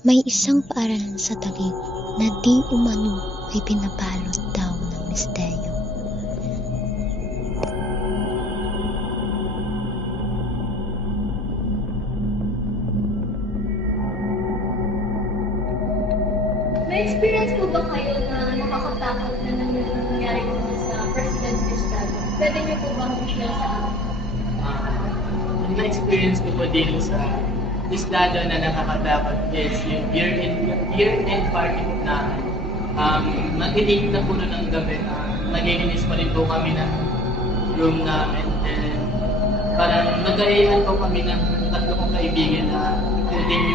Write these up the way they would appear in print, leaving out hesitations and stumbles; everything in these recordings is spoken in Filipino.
May isang paaralan sa Taguig na di umano ay pinabalot daw ng misteryo. May experience po ba kayo na nakakatakot na nangyari po sa President Cristado? Pwede niyo po bang i-share sa akin? Yung na-experience ko po din sa isdado na nakakatakot is yung year-end party po namin. Mag-8 na po nun ng gabi. Nag-iinis pa rin po kami ng room namin. And parang nag-aihan po kami ng tatlo kong kaibigan na including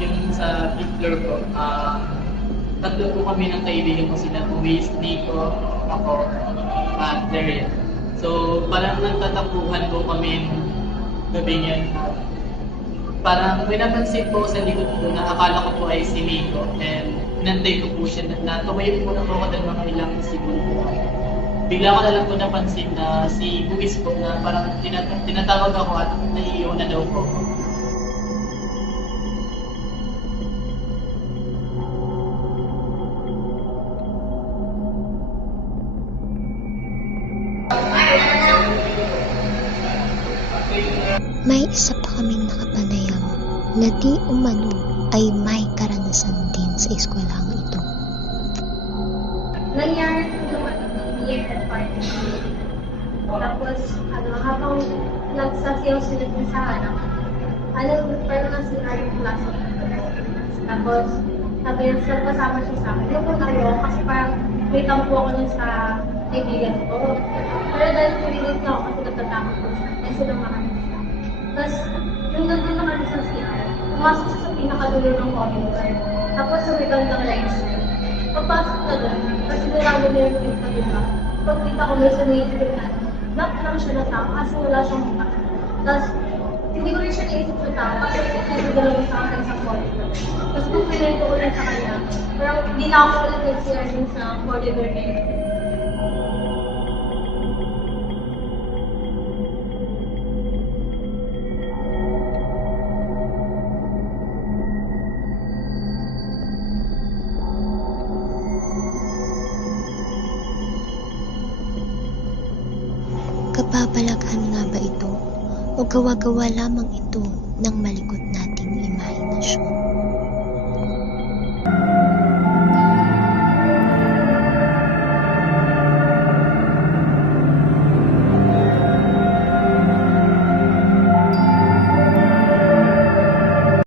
yung sa fifth floor po. Tatlo po kami ng kaibigan ko sila, Luis, Nico, ako, at Darian. So parang nagtatapuhan po kami gabi niyan. Parang may napansin po sa likod ko na akala ko po ay si Nico and inantay ko po siya na tumayo po na po ako ng mga ilang segundo. Bigla ko na lang po napansin na si Luis po na parang tinatawag ako at naiiwan na daw po ako. May isa pa kaming nakapanayam na di umano ay may karanasan din sa eskwelahang ito. Nangyari po naman ng year-end party. Tapos, habang nagsasayaw sila dun sa harap, parang nasa yung class of Tapos, sabi niya, sir, kasama siya sa akin. Yung tayo, kasi parang may tampo ako nun sa kaibigan ko. Pero dahil pinilit na ako kasi nagtatakot ko siya. Kaya sila makamit. Tapos, yung nandun na kami sa CR, pumasok siya sa pinakadulo ng corridor. Tapos, sa may bandang right side. Pagpasok na doon, kasi sigurado na yung pinta, diba? Pagkita ko may sumilip na, knock lang siya na tao kasi wala siyang mukha. Tapos, hindi ko rin siya naisip na tao kasi nagdalaw sa akin sa corridor. Tapos, kung pinento ko rin sa kanya, parang hindi na ako ulit nag-CR din sa corridor na yun. Kababalaghan nga ba ito o gawa-gawa lamang ito ng malikot